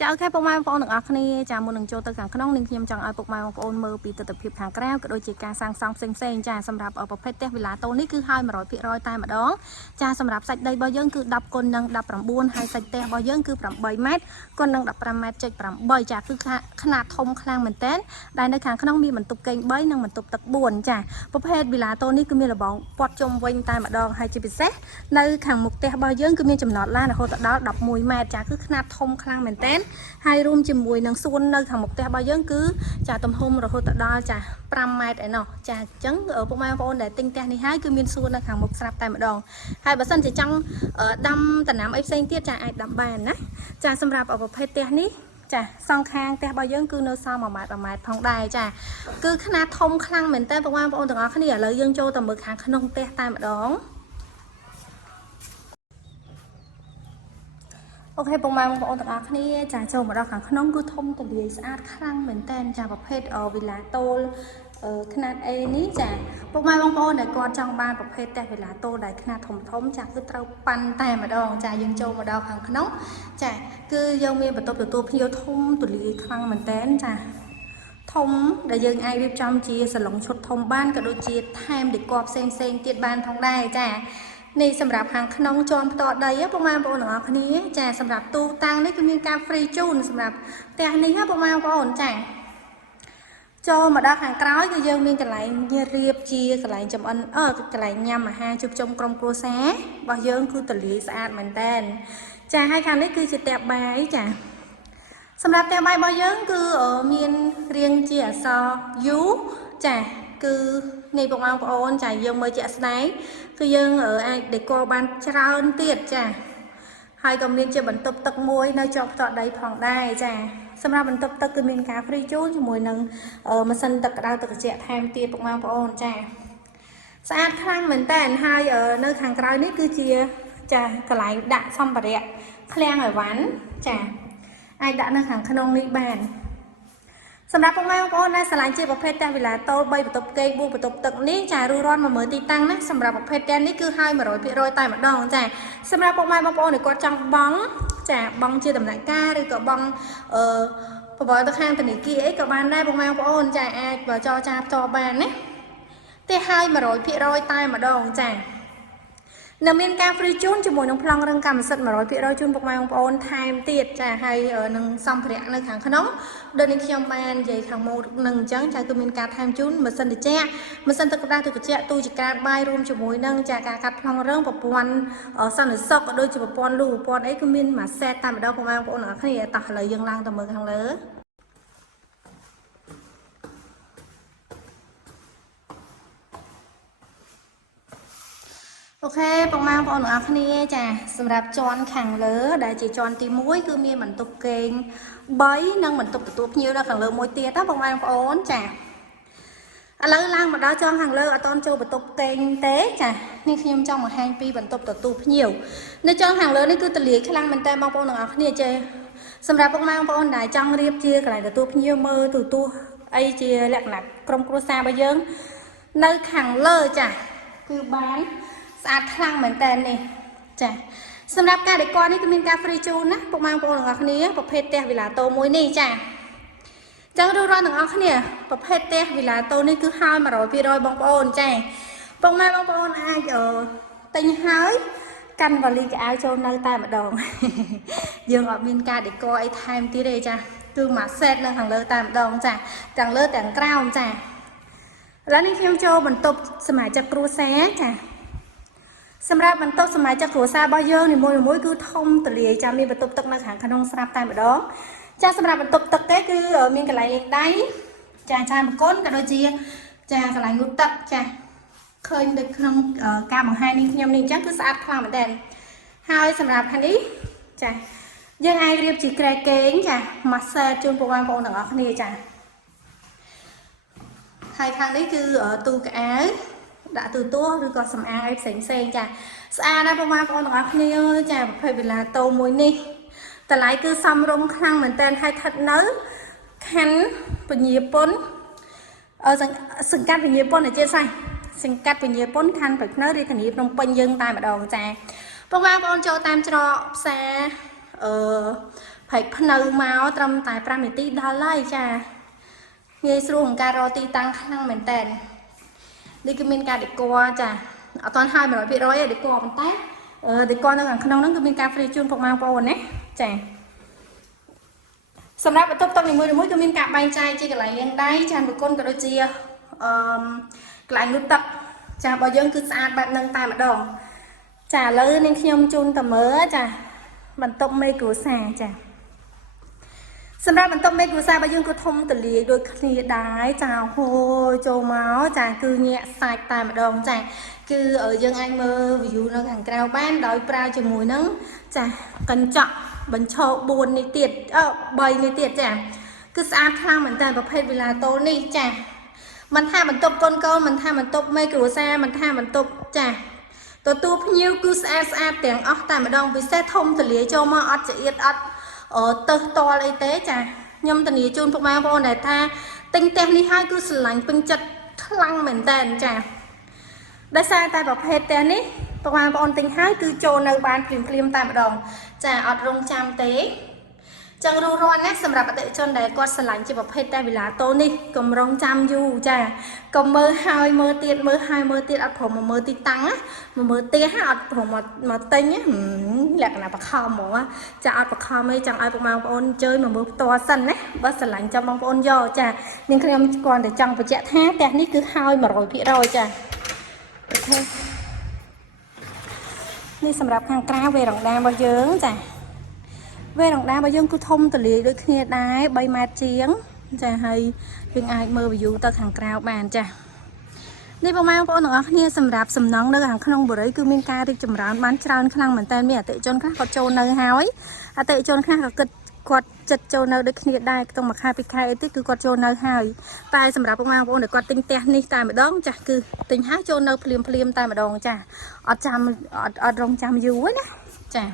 ចាអូខេពុកម៉ែបងប្អូនទាំងអស់គ្នាចាមុននឹងចូលទៅខាងក្នុងនាងខ្ញុំចង់ឲ្យពុកម៉ែបងប្អូនមើលពីទស្សនវិជ្ជាខាងក្រៅក៏ដូចជាការសាងសង់ផ្សេងៗចាសម្រាប់ប្រភេទផ្ទះវិឡាតូននេះគឺឲ្យ 100% តែម្ដងចាសម្រាប់សាច់ដីរបស់យើងគឺ10គុណនឹង19ហើយសាច់ផ្ទះរបស់យើងគឺ8ម៉ែត្រគុណនឹង15ម៉ែត្រចុច8ចាគឺខ្នាតធំខ្លាំងមែនតើដែលនៅខាងក្នុងមានបន្ទប់គេង3និងបន្ទប់ទឹក4ចាប្រភេទវិឡាតូននេះគឺមានរបងព័ទ្ធជុំវិញតែម្ដងហើយជាពិសេសនៅខាងមុខផ្ទះរបស់យើងគឺមានចំណតឡានរហូតដល់11ម៉ែត្រចាគឺខ្នាតធំខ្លាំងមែនតើហើយរួមជាមួយនឹងសួននៅខាងមុខផ្ទះរបស់យើងគឺចាទំហំរហូតដល់ចា5ម៉ែត្រឯណោះចាអញ្ចឹងពុកម៉ែបងប្អូនដែលទិញផ្ទះនេះហើយគឺមានសួននៅខាងមុខស្រាប់តែម្ដងហើយបើសិនជាចង់ដាំដំណាំអីផ្សេងទៀតចាអាចដាំបានណាចាសម្រាប់ប្រភេទផ្ទះនេះចាសងខាងផ្ទះរបស់យើងគឺនៅសល់1ម៉ែត្រផងដែរចាគឺខ្នាតធំខ្លាំងមែនតើបងប្អូនទាំងអស់គ្នាឥឡូវយើងចូលទៅមើលខាងក្នុងផ្ទះតែម្ដងអូខេពុកម៉ែបងប្អូនទាំងអស់គ្នាចាចូលមកដល់ខាងក្នុងគឺធំទូលាយស្អាតខ្លាំងមែនតើចាប្រភេទវិឡាតូលខ្នាត A នេះចាពុកម៉ែបងប្អូនដែលគាត់ចង់បានប្រភេទផ្ទះវិឡាតូលដែលខ្នាតធំចាគឺត្រូវប៉ាន់តែម្ដងចាយើងចូលមកដល់ខាងក្នុងចាគឺយើងមានបន្ទប់ទទួលភ្ញៀវធំទូលាយខ្លាំងមែនតើចាធំដែលយើងអាចរៀបចំជាសាឡុងឈុតធំបានក៏ដូចជាថែមដេកផ្សេងទៀតបានផងដែរចានេះសម្រាប់ខាងក្នុងជាន់ផ្ទាល់ដីពុកម៉ែបងប្អូនទាំងអស់គ្នាចាសម្រាប់ទូតាំងនេះគឺមានការ free ជូនសម្រាប់ផ្ទះនេះណាពុកម៉ែបងប្អូនចាចូលមកដល់ខាងក្រោយគឺយើងមានកន្លែងរៀបជាកន្លែងចំអិនកន្លែងញ៉ាំអាហារជួបជុំក្រុមគ្រួសាររបស់យើងគឺទលាយស្អាតមែនតើចាហើយខាងនេះគឺជាផ្ទះបាយចាសម្រាប់ផ្ទះបាយរបស់យើងគឺមានរាងជាអក្សរ U ចាគឺនេះបងប្អូនចាយើងមើលជាក់ស្ដែងគឺយើងអាចដេកបានច្រើនទៀតចាហើយក៏មានជាបន្ទប់ទឹកមួយនៅជាប់ផ្ទាល់ដីផងដែរចាសម្រាប់បន្ទប់ទឹកគឺមានការ free ជូនជាមួយនឹងម៉ាស៊ីនទឹកក្តៅទឹកត្រជាក់ថែមទៀតបងប្អូនចាស្អាតខ្លាំងមែនតើហើយនៅខាងក្រៅនេះគឺជាចាកន្លែងដាក់សម្ភារៈឃ្លាំងអីវ៉ាន់ចាអាចដាក់នៅខាងក្នុងនេះបានសម្រាប់ពុកម៉ែបងប្អូនដែលឆ្លាញ់ជាប្រភេទផ្ទះវិឡាតូល3បន្ទប់គេង4បន្ទប់ទឹកនេះចារੂរាន់មកមើលទីតាំងណាសម្រាប់ប្រភេទផ្ទះនេះគឺឲ្យ 100% តែម្ដងចាសម្រាប់ពុកម៉ែបងប្អូនដែលគាត់ចង់បង់ចាបង់ជាដំណាក់កាលឬក៏បង់ប្រវត្តិទៅខាងធនាគារអីក៏បានដែរពុកម៉ែបងប្អូនចាអាចបើចរចាផ្ទាល់បានណាទេឲ្យ 100% តែម្ដងចានៅមានការ free ជូនជាមួយនឹងប្លង់រឹងកម្មសិទ្ធិ 100% ជូនពុកម៉ែបងប្អូនថែមទៀតចាហើយនឹងសម្ភារៈនៅខាងក្នុងដូចនេះខ្ញុំបាននិយាយខាងមុខនឹងអញ្ចឹងចាគឺមានការថែមជូនម៉ាស៊ីនត្រជាក់ម៉ាស៊ីនទឹកក្តៅទឹកត្រជាក់ទូចក្រានបាយរួមជាមួយនឹងចាការកាត់ប្លង់រឹងប្រព័ន្ធសន្តិសុខក៏ដូចជាប្រព័ន្ធលូប្រព័ន្ធអីគឺមានមួយសេតតែម្ដងពុកម៉ែបងប្អូនទាំងអស់គ្នាតោះឥឡូវយើងឡើងទៅមើលខាងលើអូខេពុកម៉ែបងប្អូនទាំងអស់គ្នាចាសម្រាប់ជាន់ខាងលើដែលជាជាន់ទី1គឺមានបន្ទប់គេង3និងបន្ទប់ទទួលភ្ញៀវនៅខាងលើមួយទៀតណាពុកម៉ែបងប្អូនចាឥឡូវឡើងមកដល់ជាន់ខាងលើអត់តន់ចូលបន្ទប់គេងទេចានេះខ្ញុំចង់បង្ហាញពីបន្ទប់ទទួលភ្ញៀវនៅជាន់ខាងលើនេះគឺទលាយខ្លាំងមែនតើបងប្អូនទាំងអស់គ្នាចេះសម្រាប់ពុកម៉ែបងប្អូនដែលចង់រៀបជាកន្លែងទទួលភ្ញៀវមើលទូអីជាលក្ខណៈក្រុមគ្រួសាររបស់យើងនៅខាងលើចាគឺបានស្អាតខ្លាំងមែនតើនេះចាសម្រាប់ការដេកនេះគឺមានការ free ជូនណាពុកម៉ែបងប្អូនទាំងអស់គ្នាប្រភេទផ្ទះវិឡាតូមួយនេះចាចឹងរាល់ទាំងអស់គ្នាប្រភេទផ្ទះវិឡាតូនេះគឺឲ្យ 100% បងប្អូនចាពុកម៉ែបងប្អូនអាចទិញហើយកាន់វ៉ាលីកៅចូលនៅតែម្ដងយើងអត់មានការដេកអីថែមទៀតទេចាគឺមួយសេតនៅខាងលើតែម្ដងចាទាំងលើទាំងក្រោមចាឥឡូវនេះខ្ញុំចូលបន្ទប់សមាជិកគ្រួសារចាសម្រាប់បន្ទប់សមាជិកគ្រួសាររបស់យើងនីមួយៗគឺធំទូលាយចាមានបន្ទប់ទឹកនៅខាងក្នុងស្រាប់តែម្ដងចាសម្រាប់បន្ទប់ទឹកទេគឺមានកន្លែងលេងដៃចាចាបង្គន់ក៏ដូចជាចាកន្លែងងូតទឹកចាឃើញដូចក្នុងការបង្ហាញនេះខ្ញុំនេះអញ្ចឹងគឺស្អាតខ្លាំងមែនទែនហើយសម្រាប់ខាងនេះចាយើងអាចរៀបជាក្រែគេងចាម៉ាស្សាជូនបងប្អូនទាំងអស់គ្នាចាហើយខាងនេះគឺទូកៅអៅដាក់ទូទាស់ឬក៏សម្អាងអីផ្សេងចាស្អាតណាស់បងប្អូនទាំងអស់គ្នាចាប្រភេទវិឡាតូមួយនេះតម្លៃគឺសមរម្យខ្លាំងមែនតើហើយស្ថិតនៅខណ្ឌពញាពុនសង្កាត់ពញាពុនអធិស្ឋានសង្កាត់ពញាពុនខណ្ឌប្រភ្នៅរាជធានីភ្នំពេញយើងតែម្ដងចាបងប្អូនចូលតាមច្រកផ្សារ phải nấu máu trong tại Pramiti đó lại cha nghe xuống cà rô ti tăng khả năng mềm tèn đi cái mình cà để qua cha ở toàn hai mà nói bị rồi để qua một tát để qua nó gần không nó cái mình cà phê chun phục mang vào nè chaสำหรับตุ๊บต้องในมือมือก็มีกาบใบใจจีกับไหลเลี้ยงได้จานบุกคนกับโดยเจียไหลงุบตับจ่าบอยังคือสะอาดแบบนังตายมาดองจ่าเลยในขยมจุนแต่เมื่อจ่าบรรทบไม่กูแสจ่าสำหรับบรรทบไม่กูแสบอยังกูทมตะลีโดยคลีได้จ่าโฮโจเมาส์จ่าคือแงะสายตายมาดองจ่าคือยังไอเมื่อวิวนังหังกราวบ้านโดยปลาจมูกนังจ่ากันเจาะบัญชาบุญในเตียดใบในเตียดจ้ะคือสะอาดข้างเหมือนกันประเภทเวลาโตนี่จ้ะมันท่ามันตบก้นก้อนมันท่ามันตบไม่กลัวแซ่มันท่ามันตบจ้ะตัวพนิ้วคือสะอาดแต่งออกแต่มาดองวิเศษทมตะเลียโจมาอัดจะเอียดอัดเติร์ตออะไรเต้จ้ะยมตะเลียจูนพวกมาพวกไหนท่าติงเต็มนี่ให้คือสลังเป็นจัดคลั่งเหมือนกันจ้ะได้ใส่แต่ประเภทแต่นี้ประมาณบอลติงให้คือโจในบ้านพลิมแต่มาดองจะอดรงจำเตะจังรูร้อนนะสำหรับประเทศชนใดก็สลายจะประเภทแต่เวลาโตนี่ก็มรงจำอยู่จ้ะก็มือหายมือตีดมือหายมือตีดอัดผมมือตีตังอะมือตีให้อัดผมมาเต็งเนี่ยแหลกนะปะคอมบอกว่าจะอัดปะคอมไม่จังไอประมาณบอลเจอมามือตัวสั่นนะบัสลายจะบางบอลย่อจ้ะนี่คือยังก่อนแต่จังประเจท่าแต่นี่คือหายมาโรยพี่โรยจ้ะโอเคนี่สำหรับทางกล้าเวรองแดงบะเยิ้งจ้ะเวรองแดงบะเยิ้งคือทมตะลีด้วยเครียดได้ใบมาเจียงจะให้เป็นไอเมื่ออยู่ตะทางกล้าบานจ้ะนี่ประมาณพอหนึ่งนี่สำหรับสำนักเนื้อหางขนมบุรีคือมีการที่จำร้านบ้านชาวขลังเหมือนแต่มีอติจนข้าก็โจนเนื้อหายอติจนข้าก็กดจัดโจนเนื้อด้วยเครียดได้ต้องมาค่าไปค่ายที่คือกดโจนเนื้อหายตายสำหรับประมาณพอหนึ่งกดติงเตะนี่ตายมาดองจ้ะคือติงหาโจนเนื้อเพลียมตายมาดองจ้ะอดจำอดรงจำอยู่นะจ้ะ